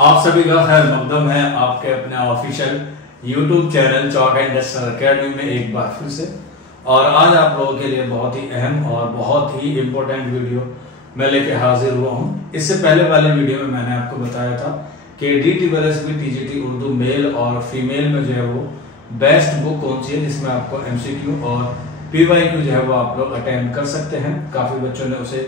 आप सभी का खैर मकदम है आपके अपने ऑफिशियल यूट्यूब चैनल चौका इंडस्ट्रियल एकेडमी में एक बार फिर से। और आज आप लोगों के लिए बहुत ही अहम और बहुत ही इम्पोर्टेंट वीडियो मैं लेके हाजिर हुआ हूँ। इससे पहले वाले वीडियो में मैंने आपको बताया था कि DTSB TGT उर्दू मेल और फीमेल में जो है वो बेस्ट बुक कौन सी है जिसमें आपको MCQ और PYQ जो है वो आप लोग अटेंड कर सकते हैं। काफी बच्चों ने उसे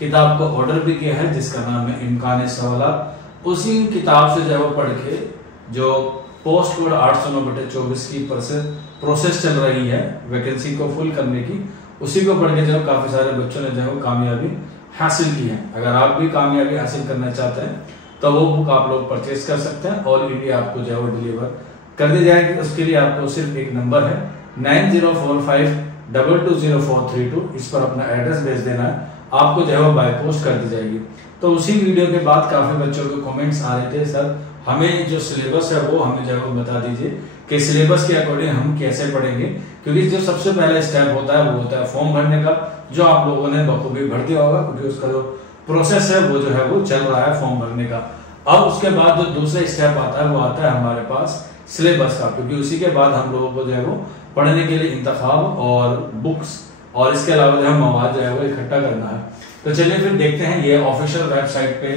किताब को ऑर्डर भी किया है जिसका नाम है इम्कान सवालात। उसी किताब से जो है वो पढ़ के जो पोस्ट कोड 809/24 की प्रोसेस चल रही है वैकेंसी को फुल करने की, उसी को पढ़ के जो काफी सारे बच्चों ने जो है वो कामयाबी हासिल की है। अगर आप भी कामयाबी हासिल करना चाहते हैं तो वो बुक आप लोग परचेज कर सकते हैं। ऑल इंडिया आपको जो है वो डिलीवर कर दी जाएगी। उसके लिए आपको सिर्फ एक नंबर है 9045220432, इस पर अपना एड्रेस भेज देना है, आपको जो है वो बाय पोस्ट कर दी जाएगी। तो उसी वीडियो के बाद काफी बच्चों के कमेंट्स आ रहे थे, सर हमें जो सिलेबस है वो हमें जो है वो बता दीजिए कि सिलेबस के अकॉर्डिंग हम कैसे पढ़ेंगे, क्योंकि जो सबसे पहला स्टेप होता है वो होता है फॉर्म भरने का, जो आप लोगों ने बखूबी भर दिया होगा क्योंकि उसका जो प्रोसेस है वो जो है वो चल रहा है फॉर्म भरने का। अब उसके बाद जो दूसरा स्टेप आता है वो आता है हमारे पास सिलेबस का, क्योंकि उसी के बाद हम लोगों को जो है वो पढ़ने के लिए इंतखाब और बुक्स और इसके अलावा जो है मवाद जो है वो इकट्ठा करना है। तो चलिए फिर देखते हैं। ये ऑफिशियल वेबसाइट पे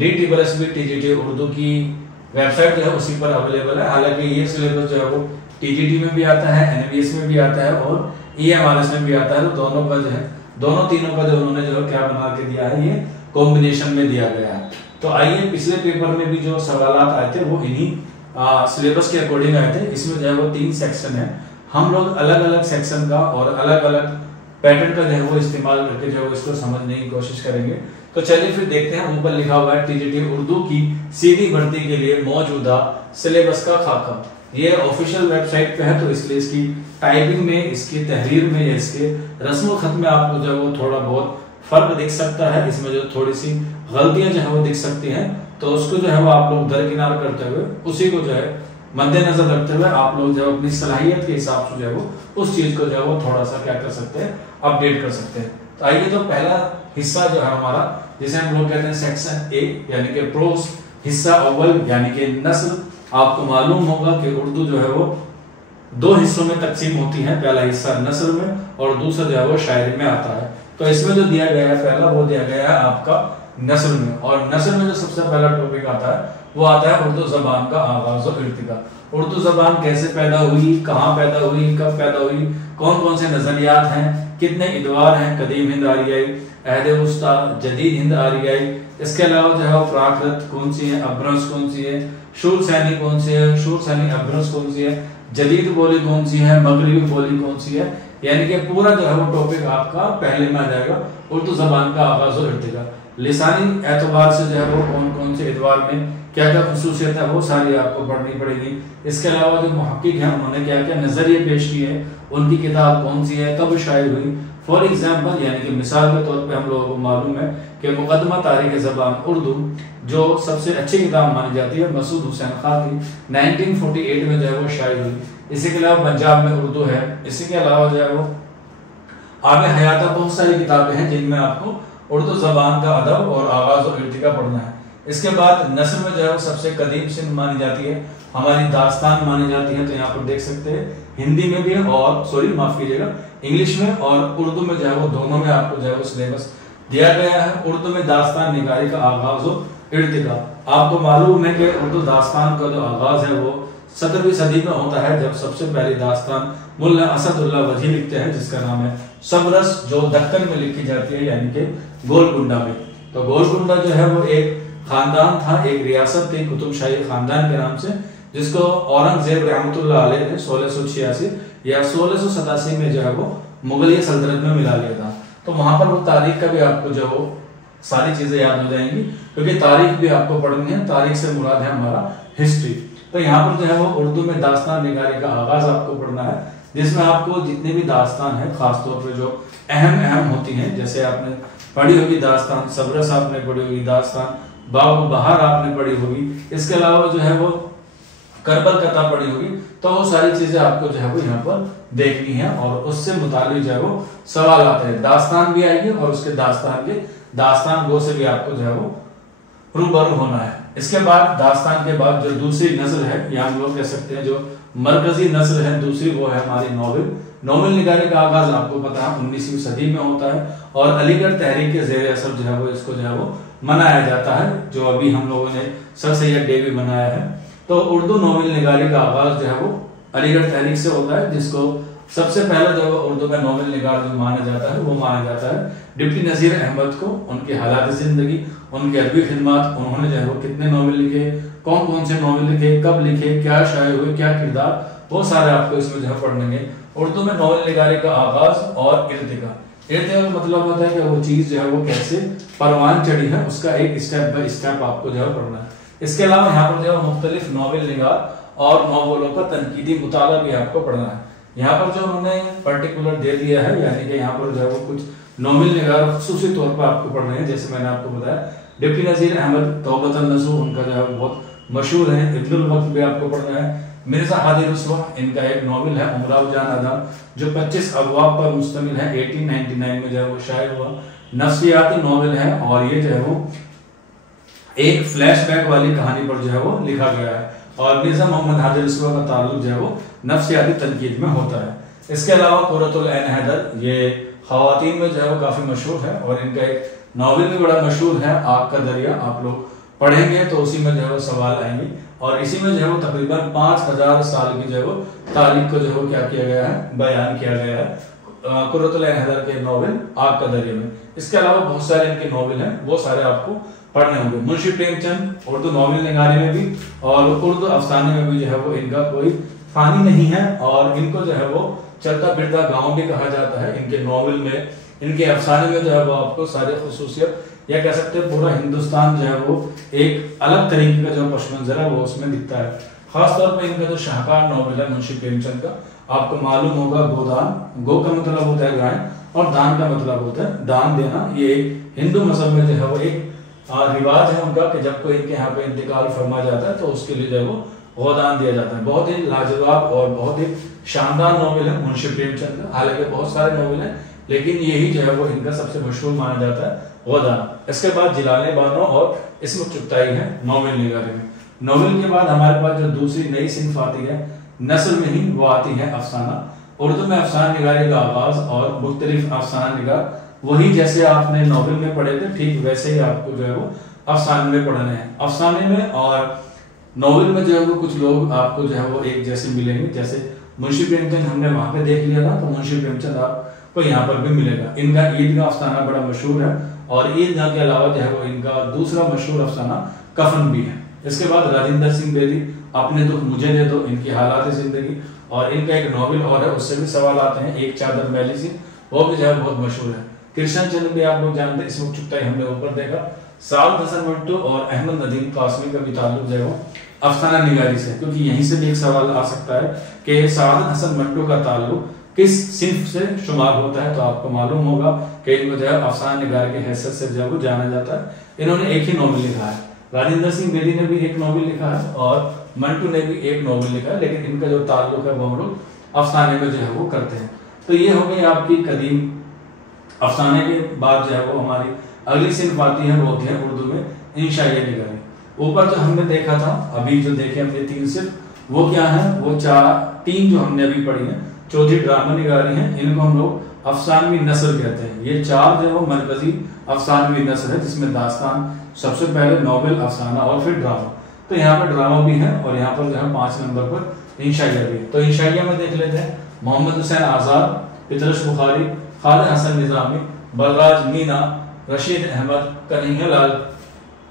DTSB TGT उर्दू की वेबसाइट जो है उसी पर अवेलेबल है। हालांकि ये सिलेबस जो है वो TGT में भी आता है, NVS में भी आता है और EMRS में भी आता है। तो दोनों का जो है तीनों का जो उन्होंने जो क्या बना के दिया है ये कॉम्बिनेशन में दिया गया है। तो आइए पिछले पेपर में भी जो सवाल आए थे वो इन्हीं सिलेबस के अकॉर्डिंग आए थे। इसमें जो है वो 3 सेक्शन है। हम लोग अलग अलग सेक्शन का और अलग अलग पैटर्न का जो है वो इस्तेमाल करके जो है इसको समझने की कोशिश करेंगे। तो चलिए फिर देखते हैं। ऊपर लिखा हुआ है TGT उर्दू की सीधी भर्ती के लिए मौजूदा सिलेबस का खाका। ये ऑफिशियल वेबसाइट पे है तो इसलिए इसकी टाइपिंग में, इसकी तहरीर में या इसके रस्म खत में आपको जो है वो थोड़ा बहुत फर्क दिख सकता है। इसमें जो थोड़ी सी गलतियां जो है वो दिख सकती हैं, तो उसको जो है वो आप लोग दरकिनार करते हुए उसी को जो है मद्देनजर रखते हुए आप लोग जो अपनी सलाहियत के हिसाब से जो है वो उस चीज को जो है वो थोड़ा सा क्या कर सकते हैं, अपडेट कर सकते हैं। तो आइए तो पहला हिस्सा जो है हमारा, जिसे हम लोग कहते हैं सेक्शन ए यानी कि प्रोस हिस्सा अव्वल यानी कि नस्ल। आपको मालूम होगा कि उर्दू जो है वो 2 हिस्सों में तकसीम होती है। पहला हिस्सा नस्ल में और दूसरा जो है वो शायरी में आता है। तो इसमें जो दिया गया है पहला वो दिया गया है आपका नस्ल में। और नस्ल में जो सबसे पहला टॉपिक आता है वो आता है उर्दू जबान का आगाज और इर्तिका। उर्दू जबान कैसे पैदा हुई, कहाँ पैदा हुई, कब पैदा हुई, कौन कौन से नजरियात हैं, कितने इदवार हैं, कदीम हिंद आरियाई, अहद वस्ता, जदीद हिंद आरियाई। इसके अलावा जो है प्राकृत कौन सी है, अब्रस कौन सी है, शूर सैनी कौन सी है, शूर सैनी अब्रस कौन सी है, जदीद बोली कौन सी है, मगरिबी बोली कौन सी है। यानी कि पूरा जो है वो टॉपिक आपका पहले में आ जाएगा उर्दू जबान का आगाज और इर्तिका। लिसानी एतबार से जो है वो कौन कौन से इदवार में क्या क्या खुसूसियत है वो सारी आपको पढ़नी पड़ेगी। इसके अलावा जो मुहक्किक हैं उन्होंने क्या क्या नजरिए पेश किए हैं, उनकी किताब कौन सी है, कब शाये हुई। फॉर एग्जाम्पल यानी कि मिसाल के तौर पे हम लोगों को मालूम है कि मुकदमा तारीख ज़बान उर्दू जो सबसे अच्छी किताब मानी जाती है मसूद हुसैन खां की 1948 में जो है वो शाये हुई। इसी के अलावा पंजाब में उर्दू है। इसी के अलावा जो है वो आगे हयाता बहुत सारी किताबें हैं जिनमें आपको उर्दू जबान का अदब और आगाज और इर्तिका पढ़ना है। इसके बाद नस्र में जो है वो सबसे कदीम सिंध मानी जाती है, हमारी दास्तान मानी जाती है। तो यहाँ पर देख सकते हैं हिंदी में भी है और माफ कीजिएगा इंग्लिश में और उर्दू में जो है वो दोनों में आपको जो है वो सिलेबस दिया गया है। उर्दू में दास्तान निगारी का आगाज और इर्तिका। आपको मालूम है कि उर्दू दास्तान का जो आगाज है वो 17वीं सदी में होता है, जब सबसे पहली दास्तान मुल्ला असदुल्लाह वजी लिखते हैं जिसका नाम है सबरस, जो दक्कन में लिखी जाती है यानी कि गोलकुंडा में। तो गोलकुंडा जो है वो एक खानदान था, एक रियासत थी कुतुब शाही खानदान के नाम से, जिसको औरंगजेब रहमतुल्लाह अलैह ने 1686 या 1687 में जो है वो मुगलिया सल्तनत में मिला लिया था। तो वहां पर वो तारीख का भी आपको जो वो सारी चीजें याद हो जाएंगी, क्योंकि तारीख भी आपको पढ़नी है। तारीख से मुराद है हमारा हिस्ट्री। तो यहाँ पर जो है वो उर्दू में दास्तान निगारी का आगाज आपको पढ़ना है, जिसमें आपको जितने भी दास्तान है खासतौर पर जो अहम होती हैं, जैसे आपने पढ़ी होगी दास्तान सबरस, आपने पढ़ी होगी दास्तान बाब बहार, आपने पढ़ी होगी। इसके अलावा जो है वो करबल कथा पढ़ी होगी। तो वो सारी चीजें आपको जो है वो यहाँ पर देखनी है और उससे मुताबिक जो है वो सवाल आते हैं। दास्तान भी आएगी और उसके दास्तान गो से भी आपको जो है वो रूबरू होना है। इसके बाद दास्तान के बाद जो दूसरी नस्ल है, या हम लोग कह सकते हैं जो मरकजी नस्ल है दूसरी, वो है हमारी नॉवेल। नॉवेल निगारी का आगाज आपको पता है 19वीं सदी में होता है और अलीगढ़ तहरीक के ज़ेर असर जो है वो इसको जो है वो मनाया जाता है, जो अभी हम लोगों ने सर सैयद डे भी मनाया है। तो उर्दू नॉवेल निगारी का आगाज जो है वो अलीगढ़ तहरीक से होता है, जिसको सबसे पहला जो उर्दू में नॉवेल निगार जो माना जाता है वो माना जाता है डिप्टी नज़ीर अहमद को। उनकी हालात जिंदगी, उनकी अदबी खिदमत, उन्होंने जो है वो कितने नॉवेल लिखे, कौन कौन से नॉवेल लिखे, कब लिखे, क्या शाये हुए, क्या किरदार, वो सारे आपको इसमें जो है पढ़ने। उर्दू में नॉवेल निगारी का आगाज और इर्तिका का मतलब होता है कि वो चीज जो है वो कैसे परवान चढ़ी है, उसका एक स्टेप बाय स्टेप आपको जो है पढ़ना है। इसके अलावा यहाँ पर जो है मुख्तलिफ नॉवेल निगार और नॉवेलों का तनकीदी मुताला भी आपको पढ़ना है। यहाँ पर जो उन्होंने पर्टिकुलर दे दिया है, यानी कि यहाँ पर जो है वो कुछ नॉवेल निगार खुसूसी तौर पर आपको पढ़ रहे हैं। जैसे मैंने आपको बताया डिप्टी नज़ीर अहमद तौबतन नसूह, उनका जो है बहुत मशहूर है। इब्नुल वक्त भी आपको पढ़ना है। मिर्जा हादी रुस्वा, इनका एक नॉवेल है उमराव जान आदम, जो 25 अबवाब पर मुश्तमिल है, 1899 में जो है वो शाये हुआ। नफ्सियाती नॉवेल है और ये जो है वो एक फ्लैशबैक वाली कहानी पर जो है वो लिखा गया है। और मिर्जा मोहम्मद हादी रुस्वा का ताल्लुक जो है वो नफ्सियाती तनकीद में होता है। इसके अलावा कुर्रतुल ऐन हैदर, ये खवातीन में जो है वो काफी मशहूर है और इनका एक नॉवेल भी बड़ा मशहूर है आग का दरिया। आप लोग पढ़ेंगे तो उसी में जो है वो सवाल आएंगे और इसी में जो है वो तकरीबन 5000 साल की जो है वो तारीख को जो है वो क्या किया गया है, बयान किया गया है कुर्रतुल ऐन हैदर के नॉवेल आग का दरिया में। इसके अलावा बहुत सारे इनके नॉवेल हैं, वो सारे आपको पढ़ने होंगे। मुंशी प्रेमचंद उर्दू नॉवेल निगारी में भी और उर्दू अफसाने में भी जो है वो इनका कोई फानी नहीं है और इनको जो है वो चलता फिरता गांव भी कहा जाता है। इनके नॉवेल में, इनके अफसाने में जो है वो आपको सारे खुसूसियत, या कह सकते हैं पूरा हिंदुस्तान जो है वो एक अलग तरीके का जो पशमंजर है वो उसमें दिखता है। खासतौर पर इनका जो शाहकार नॉवेल है मुंशी प्रेमचंद का, आपको मालूम होगा गोदान, गो का मतलब होता है गाय और दान का मतलब होता है दान देना। ये हिंदू मजहब में जो है वो एक रिवाज है उनका कि जब कोई इनके यहाँ पे इंतकाल फरमा जाता है तो उसके लिए जो है वो गोदान दिया जाता है। बहुत ही लाजवाब और बहुत ही शानदार नॉवेल है मुंशी प्रेमचंद का। हालांकि बहुत सारे नॉवेल हैं लेकिन यही जो है वो इनका सबसे मशहूर माना जाता है, गोदान। इसके बाद जिलाने बानो और इसमें चुगताई है नॉवेल निगारी में। नॉवेल के बाद हमारे पास जो दूसरी नई सिंफ आती है नस्ल में ही, वो आती है अफसाना। उर्दू में अफसाना निगारी का आगाज और मुख्तलिफ अफसाना निगार, वही जैसे आपने नॉवेल में पढ़े थे ठीक वैसे ही आपको जो है वो अफसाने में पढ़ने हैं। अफसाने में और नॉवेल में जो है वो कुछ लोग आपको जो है वो एक जैसे मिलेंगे। जैसे मुंशी प्रेमचंद हमने वहां पे देख लिया था, तो मुंशी प्रेमचंद आपको यहाँ पर भी मिलेगा। इनका ईद का अफसाना बड़ा मशहूर है और ईद के अलावा जो है वो इनका दूसरा मशहूर अफसाना कफन भी है। इसके बाद राजेंद्र सिंह बेदी, अपने दुख मुझे दे दो, इनकी हालात जिंदगी, और इनका एक नॉवेल और है उससे भी सवाल आते हैं, एक चादर मैली सी, वो भी जो है बहुत मशहूर है। कृष्ण चंद्र भी आप लोग जानते हैं, इसमें चुगताई हमने ऊपर देखा। साउद हसन मंटो और अहमद नदीम कासमी का भी ताल्लुक जो है वो अफसाना निगारी से, क्योंकि यहीं से भी एक सवाल आ सकता है कि साउद हसन मंटो का ताल्लुक किस सिंफ से शुमार होता है। तो आपको मालूम होगा कि इनको जो है अफसाना निगार की हैसियत से जो जाना जाता है। इन्होंने एक ही नॉवेल लिखा है, राजेंद्र सिंह बेदी ने भी एक नॉवेल लिखा है और मंटू ने भी एक नॉवेल लिखा है, लेकिन इनका जो ताल्लुक है वो हम लोग अफसाने में जो है वो करते हैं। तो ये हो गई आपकी कदीम अफसाने के बाद जो है वो हमारी अगली सिंफ आती है, वो होती है उर्दू में इंशाइया निगारी। ऊपर जो हमने देखा था, अभी जो देखे हमने 3 सिर्फ, वो क्या है, वो 3 जो हमने अभी पढ़ी है। चौथी ड्रामा निगारी है, इनको हम लोग अफसानवी नस्ल कहते हैं। ये 4 जो है वो मरकजी अफसानवी नस्ल है, जिसमें दास्तान सबसे पहले, नॉवेल, अफसाना और फिर ड्रामा। तो यहाँ पर ड्रामा भी है और यहाँ पर जो है 5 नंबर पर इंशाइया भी है। तो इंशाइया में देख लेते हैं मोहम्मद हुसैन आजाद, पितरश बुखारी, खालिद हसन निजामी, बलराज मीना, रशीद अहमद, कन्हैया लाल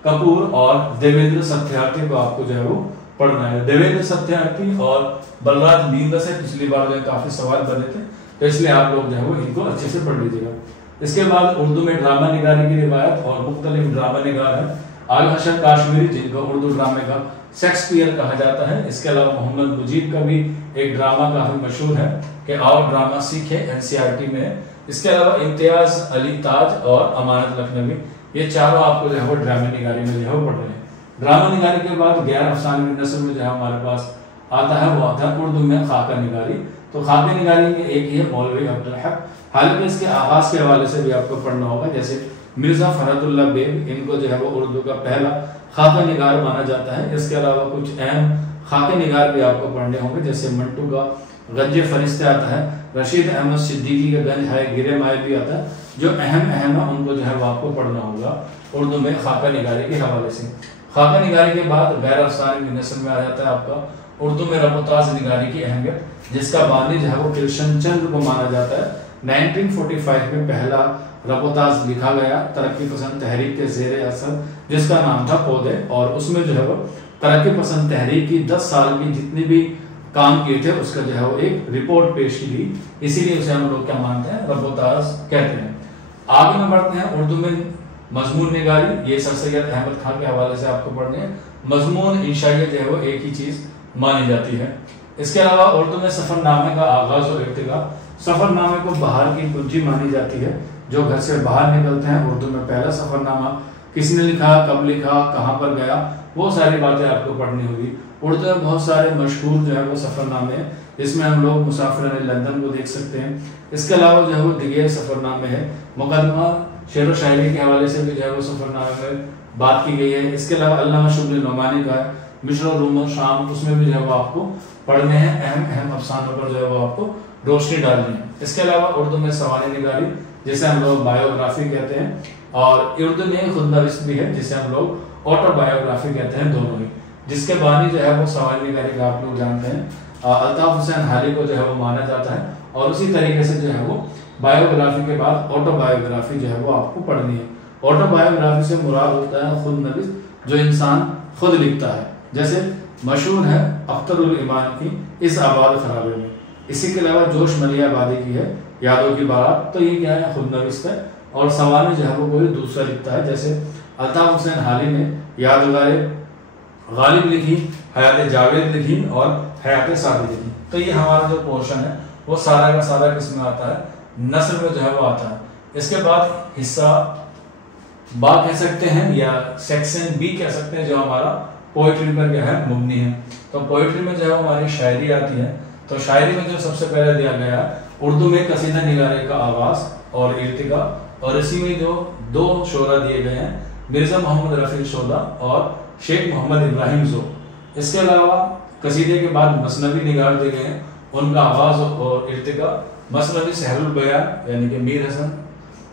कपूर और देवेंद्र सत्यार्थी को आपको जो है वो पढ़ना है। देवेंद्र सत्यार्थी और बलराज मीना से पिछली बार जो काफी सवाल बने थे, तो इसलिए आप लोग जो है वो इनको अच्छे से पढ़ लीजिएगा। इसके बाद उर्दू में ड्रामा निगारी की रिवायत और मुख्तलिफ ड्रामा निगार है। आल हसन काश्मीरी, जिनको उर्दू ड्रामे का शेक्सपियर कहा जाता है। इसके अलावा मोहम्मद मुजीब का भी एक ड्रामा काफी मशहूर है कि आओ ड्रामा सीखे, एनसीईआरटी में। इसके अलावा इम्तियाज अली ताज और अमानत लखनवी, ये चारों आपको जो है वो ड्रामा निगारी में जो है वो पढ़ रहे हैं। ड्रामा निगारी के बाद गैर अफसानवी नस्ल में जो है हमारे पास आता है, वो आता है उर्दू में खाका निगारी। तो खाका निगारी में एक ही है मौलवी अब्दुल हक। हालांकि इसके आगाज के हवाले से भी आपको पढ़ना होगा। जैसे मिर्जा फरहतुल्लाह बेग, इनको जो है वो उर्दू का पहला खाका निगार माना जाता है। इसके अलावा कुछ अहम खाके निगार भी आपको पढ़ने होंगे, जैसे मंटू का गंज फरिश्ते आता है, रशीद अहमद सिद्दीकी का गंज है गिरे माए भी आता है। जो अहम है उनको जो है वो आपको पढ़ना होगा उर्दू में खाका निगारी के हवाले से। खाका निगारी के बाद गैर अफसाने की नस्ल में आ जाता है आपका उर्दू में रबोताज निगारी की अहमियत, जिसका बानी जो है वो कृष्ण चंद्र को माना जाता है। 1945 में पहला रबोताज लिखा गया तरक्की पसंद तहरीक के जेर असर, जिसका नाम था पौधे, और उसमें जो है वो तरक्की पसंद तहरीक की 10 साल की जितने भी काम किए थे उसका जो है वो एक रिपोर्ट पेश की गई, इसीलिए उसे हम लोग क्या मानते हैं, रबोताज कहते हैं। आगे में बढ़ते हैं उर्दू में मजमून निगारी, ये सर सैयद अहमद खान के हवाले से आपको पढ़ने हैं। मजमून इंशाइयत जो है वो एक ही चीज मानी जाती है। इसके अलावा उर्दू में सफरनामे का आगाज और इब्तिदा, सफरनामे को बाहर की कुंजी मानी जाती है, जो घर से बाहर निकलते हैं। उर्दू में पहला सफरनामा किसने लिखा, कब लिखा, कहाँ पर गया, वो सारी बातें आपको पढ़नी होगी। उर्दू में बहुत सारे मशहूर जो है वो सफरनामे हैं, इसमें हम लोग मुसाफिर लंदन को देख सकते हैं। इसके अलावा जो है वो दिगर सफरनामे है, मुकदमा शेर व शायरी के हवाले से भी जो है वो सफरनामे में बात की गई है। इसके अलावा अल्लामा शुबली नोमानी का है मिस्र रूम शाम, उसमें भी जो है वो आपको पढ़ने हैं। अहम अहम अफसानों पर जो है वो आपको रोशनी डालनी है। इसके अलावा उर्दू में सवानी निगारी, जिसे हम लोग बायोग्राफी कहते हैं, और उर्दू में खुदनविस्त भी है, जिसे हम लोग ऑटोबायोग्राफी कहते हैं, दोनों ही, जिसके बानी जो है वो सवानी निगारी का आप लोग जानते हैं अल्ताफ हुसैन हाली को जो है वो माना जाता है। और उसी तरीके से जो है वो बायोग्राफी के बाद ऑटोबायोग्राफी जो है वो आपको पढ़नी है। ऑटोबायोग्राफी से मुराद होता है खुदनविस्त, जो इंसान खुद लिखता है, जैसे मशहूर है अख्तरुल ईमान की इस आबाद खराबे में। इसी के अलावा जोश मलिया आबादी की है यादों की बारात, तो ये क्या है, खुदनविस्त है। और सवाल जो है वो कोई दूसरा लिखता है, जैसे अल्ताफ हुसैन हाली ने यादगार गालिब लिखी, हयात जावेद लिखी और हयात सादी लिखी। तो ये हमारा जो पोर्शन है वो सारा का सारा किसमें आता है, नस्र में जो है वो आता है। इसके बाद हिस्सा बा कह सकते हैं या सेक्शन बी कह सकते हैं, जो हमारा पोइट्री पर क्या है, मुबनी है। तो पोइट्री में जो है हमारी शायरी आती है। तो शायरी में जो सबसे पहले दिया गया उर्दू में कसीदा निगारे का आगाज और इर्तिका, और इसी में जो दो शोरा दिए गए हैं, मिर्जा मोहम्मद रफी शोदा और शेख मोहम्मद इब्राहिम जो। इसके अलावा कसीदे के बाद मसनवी निगार दिए गए हैं, उनका आगाज और इर्तिका मसनवी सहरुल बयान यानी कि मीर हसन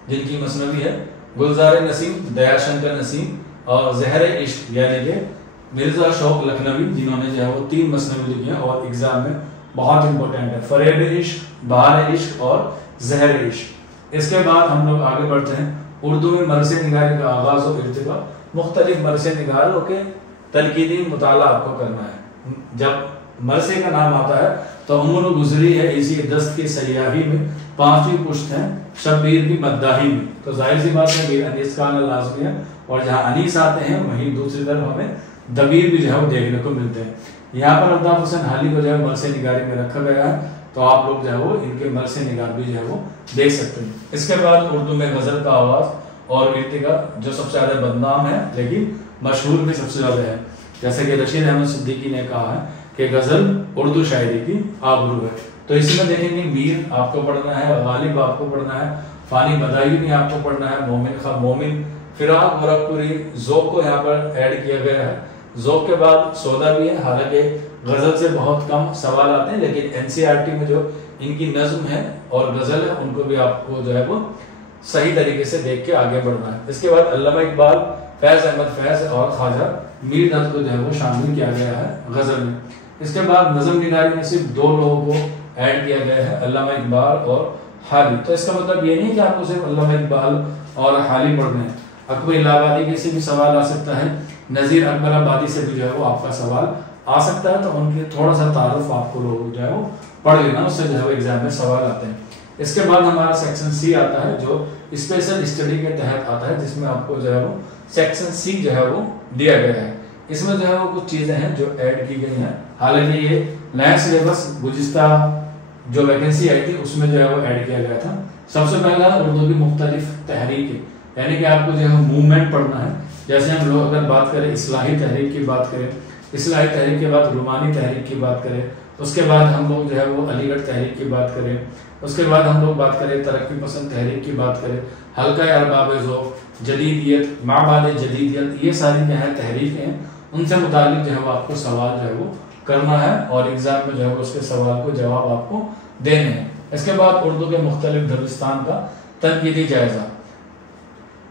जिनकी मसनवी है, गुलजार नसीम, दयाशंकर नसीम और जहर इश्क यानी कि मिर्जा शौक लखनवी, जिन्होंने जो है वो 3 मसनवी लिखी हैं और एग्जाम में बहुत इंपॉर्टेंट है, फरेब इश्क, बहार इश्क और जहर इश्क। इसके बाद हम लोग आगे बढ़ते हैं। उर्दू में मरसे निगारी का आगाज और इर्तिका, मुख्तलिफ मरसे निगारों के तनकीदी मुताला आपको करना है। जब मरसे का नाम आता है तो उम्र गुजरी है इसी दस्त की सयाही में, 5वीं पुश्त है शब्बीर की मद्दाही में। तो जाहिर सी बात है अनीस का आना लाजमी है, और जहाँ अनीस आते हैं वहीं दूसरी तरफ हमें दबीर भी जो है वो देखने को मिलते हैं। यहाँ पर अल्ताफ हुसैन हाली को जो है मरसे निगारी में रखा गया है, तो आप लोग जो है वो इनके मरसे निगार भी जो है वो देख सकते हैं। इसके बाद उर्दू में गजल का आवाज और इर्तिका, जो सबसे ज्यादा बदनाम है लेकिन मशहूर भी सबसे ज्यादा है, जैसे कि रशीद अहमद सिद्दीकी ने कहा है कि गजल उर्दू शायरी की आबरू है। तो इसी में देखेंगे मीर आपको पढ़ना है, गालिब आपको पढ़ना है, फानी बदायूनी आपको पढ़ना है, मोमिन खा मोमिन, फिराक गोरखपुरी, ज़ौक़ को यहाँ पर ऐड किया गया है। ज़ौक़ के बाद सौदा भी है, हालांकि गजल से बहुत कम सवाल आते हैं, लेकिन एनसीईआरटी में जो इनकी नज्म है और गजल है उनको भी आपको जो है वो सही तरीके से देख के आगे बढ़ना है। इसके बाद अल्लामा इकबाल, फैज अहमद फैज और ख्वाजा मीर दत्त को जो है वो शामिल किया गया है गजल में। इसके बाद नज़म निगारी में सिर्फ 2 लोगों को ऐड किया गया है, अल्लामा इकबाल और हाली। तो इसका मतलब ये नहीं कि आपको सिर्फ अल्लामा इकबाल और हाली पढ़ने हैं, अकबर इलाहाबादी से भी सवाल आ सकता है, नज़ीर अकबर आबादी से भी जो है वो आपका सवाल आ सकता है। तो उनके थोड़ा सा तारुफ आपको लोग जो है वो पढ़ लेना, उससे जो है वो एग्जाम में सवाल आते हैं। इसके बाद हमारा सेक्शन सी आता है, जो स्पेशल स्टडी के तहत आता है, जिसमें आपको जो है वो सेक्शन सी जो है वो दिया गया है। इसमें जो है वो कुछ चीजें हैं जो ऐड की गई हैं, हालांकि ये नया सिलेबस गुज़िश्ता जो वैकेंसी आई थी उसमें जो है वो ऐड किया गया था। सबसे पहला उर्दू की मुख्तलिफ तहरीक, यानी कि आपको जो है मूवमेंट पढ़ना है। जैसे हम लोग अगर बात करें इस्लाही तहरीक की बात करें, इस्लाही तहरीक के बाद रूमानी तहरीक की बात करें, उसके बाद हम लोग जो है वो अलीगढ़ तहरीक की बात करें, उसके बाद हम लोग बात करें तरक्की पसंद तहरीक की बात करें, हल्का अरबाब ज़ौक़, जदीदियत, माबाद जदीदियत, ये सारी क्या है तहरीकें हैं, उनसे मुतालिक जो है वो आपको सवाल जो है वो करना है और एग्जाम में जो है उसके सवाल को जवाब आपको देने हैं। इसके बाद उर्दू के मुख्तलिफ दबिस्तान का तनकीदी जायजा।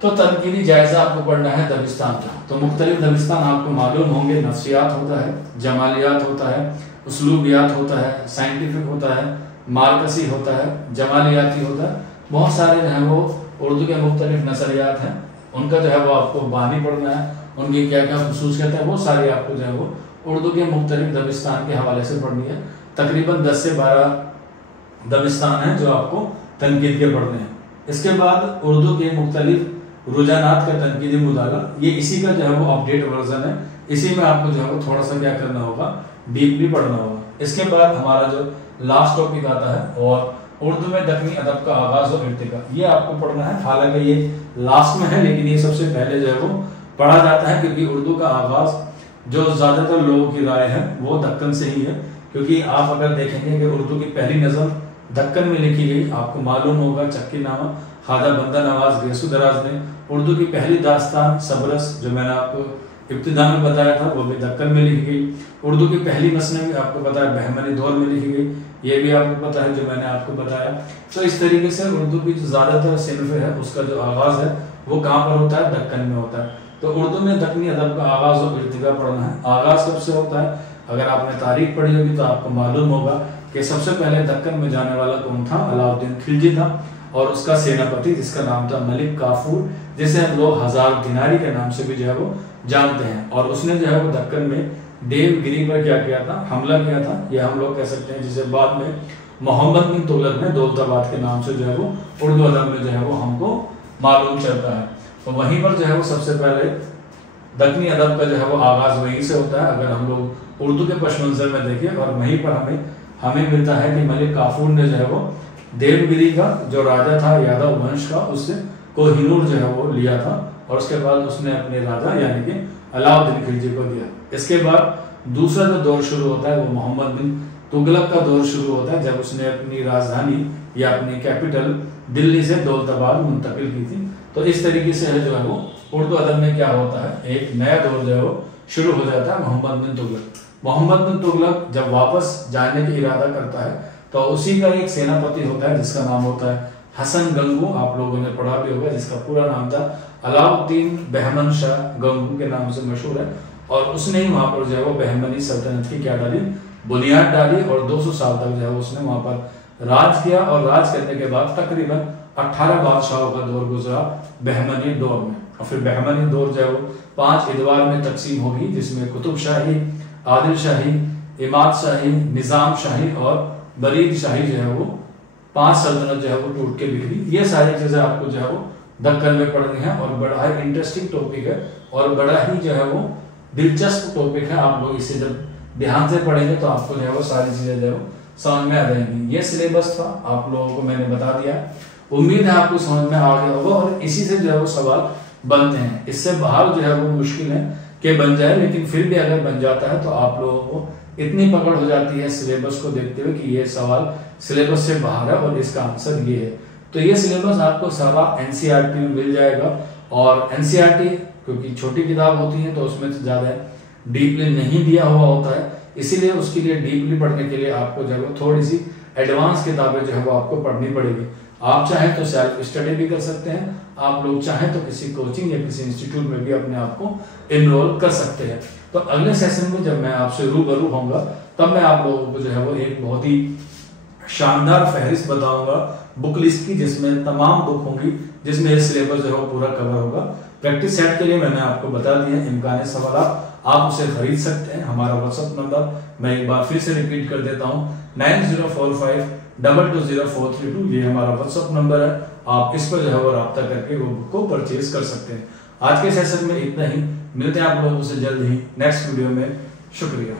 तो तनकीदी जायजा आपको पढ़ना है दबिस्तान का। तो मुख्तलिफ दबिस्तान आपको मालूम होंगे, नफ्सियात होता है, जमालियात होता है, उसलूबियात होता है, साइंटिफिक होता है, मार्कसी होता है, जमालियाती होता है, बहुत सारे जो है वो उर्दू के मुख्तलिफ नजरियात हैं, उनका जो है वो आपको बानी पढ़ना है, उनकी क्या क्या खसूसियत है वो सारी आपको जो है वो उर्दू के मुख्तलिफ दबिस्तान के हवाले से पढ़नी है। तकरीबन 10 से 12 दबिस्तान हैं जो आपको तनकीद के पढ़ने हैं। इसके बाद उर्दू के मुख्तलिफ रुझानात का तनकीदी मुताला, ये इसी का जो है वो अपडेट वर्जन है, इसी में आपको जो है वो थोड़ा सा क्या करना होगा, डीपली पढ़ना होगा। इसके बाद हमारा जो लास्ट टॉपिक आता है और उर्दू में दक्कनी अदब का आगाज और इर्तिका, ये आपको पढ़ना है। हालांकि ये लास्ट में है लेकिन ये सबसे पहले जो है वो पढ़ा जाता है, क्योंकि उर्दू का आगाज जो ज्यादातर लोगों की राय है वो दक्कन से ही है। क्योंकि आप अगर देखेंगे कि उर्दू की पहली नज़म दक्कन में लिखी गई, आपको मालूम होगा चक्की नामा ख्वाजा बंदा नवाज गैसु दराज ने। उर्दू की पहली दास्तान सबरस जो मैंने आपको इब्तिदा में बताया था वो भी दक्कन में लिखी गई। उर्दू की पहली मसनवी आपको पता है बहमनी दौर में लिखी गई, ये भी आपको पता है जो मैंने आपको बताया। तो इस तरीके से उर्दू की जो ज़्यादातर सिन्फ है उसका जो आगाज़ है वो कहाँ पर होता है, दक्कन में होता है। तो उर्दू में दक्कनी अदब का आगाज़ और इर्तिका पढ़ना है। आगाज़ कब से होता है, अगर आपने तारीख पढ़ी होगी तो आपको मालूम होगा कि सबसे पहले दक्कन में जाने वाला कौन था, अलाउद्दीन खिलजी था, और उसका सेनापति जिसका नाम था मलिक काफूर, जिसे हम लोग हजार दिनारी के नाम से भी जो है वो जानते हैं। और उसने जो है वो दक्कन में देवगिरी पर क्या किया था, हमला किया था, यह हम लोग कह सकते हैं, जिसे बाद में मोहम्मद बिन तुगलक ने दौलताबाद के नाम से जो है वो उर्दू अदब में जो है वो हमको मालूम चलता है। तो वहीं पर जो है वो सबसे पहले दक्कनी अदब का जो है वो आगाज वहीं से होता है। अगर हम लोग उर्दू के पश मंजर में देखें और वहीं पर हमें मिलता है कि मलिक काफूर ने जो है वो देवगिरी का जो राजा था यादव वंश का, उससे कोहिनूर जो है वो लिया था और उसके बाद उसने अपने राजा यानी कि अलाउद्दीन खिलजी को दिया। इसके बाद दूसरा जो दौर शुरू होता है वो मोहम्मद बिन तुगलक का दौर शुरू होता है, जब उसने अपनी राजधानी या अपनी कैपिटल दिल्ली से दौलताबाद मुंतकिल की थी। तो इस तरीके से जो है वो उर्दू अदब में क्या होता है, एक नया दौर जो है वो शुरू हो जाता है मोहम्मद बिन तुगलक। मोहम्मद बिन तुगलक जब वापस जाने की इरादा करता है तो उसी का एक सेनापति होता है जिसका नाम होता है हसन गंगू, आप लोगों ने पढ़ा भी होगा, जिसका पूरा नाम था अलाउद्दीन बहमन शाह गंगू के नाम से मशहूर है। और उसने ही वहां पर जो है वो बहमनी सल्तनत की क्या डाली, बुनियाद डाली और 200 साल तक जो है उसने वहां पर राज किया। और राज करने के बाद तकरीबन 18 बादशाहों का दौर गुजरा बहमनी दौर में। और फिर बहमनी दौर जो है वो 5 इदवार में तकसीम होगी, जिसमें कुतुब शाही, आदिल शाही, इमाद शाही, निजाम शाही और बरीद शाही जो है वो 5 सल्तनत जो है वो टूट के बिखरी। ये सारी चीजें आपको जो है वो दक्कन में पढ़नी है और बड़ा ही इंटरेस्टिंग टॉपिक है और बड़ा ही जो है वो दिलचस्प टॉपिक है। आप लोग इसे जब ध्यान से पढ़ेंगे तो आपको जो है वो सारी चीजें जो है समझ में आ जाएंगी। ये सिलेबस था, आप लोगों को मैंने बता दिया, उम्मीद है आपको समझ में आ गया होगा और इसी से जो है वो सवाल बनते हैं। इससे बाहर जो है वो मुश्किल है कि बन जाए, लेकिन फिर भी अगर बन जाता है तो आप लोगों को इतनी पकड़ हो जाती है सिलेबस को देखते हुए कि ये सवाल सिलेबस से बाहर है और इसका आंसर ये है। तो ये सिलेबस आपको सारा एनसीईआरटी में मिल जाएगा। और एनसीईआरटी क्योंकि छोटी किताब होती है तो उसमें तो ज्यादा डीपली नहीं दिया हुआ होता है, इसीलिए उसके लिए डीपली पढ़ने के लिए आपको जो है थोड़ी सी एडवांस किताबें जो है वो आपको पढ़नी पड़ेगी। आप चाहें तो सेल्फ स्टडी भी कर सकते हैं, आप लोग चाहें तो किसी कोचिंग या किसी इंस्टीट्यूट में भी अपने आप को इनरोल कर सकते हैं। तो अगले सेशन में जब मैं आपसे रूबरू होऊंगा तब मैं आप लोगों को जो है वो एक बहुत ही शानदार फहरिस्त बताऊंगा बुक लिस्ट की, जिसमें तमाम बुक होंगी, जिसमें ये सिलेबस जो है वो पूरा कवर होगा। प्रैक्टिस सेट के लिए मैंने आपको बता दिया इम्कान सवाल आप उसे खरीद सकते हैं। हमारा व्हाट्सएप नंबर मैं एक बार फिर से रिपीट कर देता हूँ 9045220432, ये हमारा व्हाट्सएप नंबर है। आप इस पर जो है वो राब्ता करके वो बुक को परचेज कर सकते हैं। आज के सेशन में इतना ही, मिलते हैं आप लोगों से जल्द ही नेक्स्ट वीडियो में। शुक्रिया।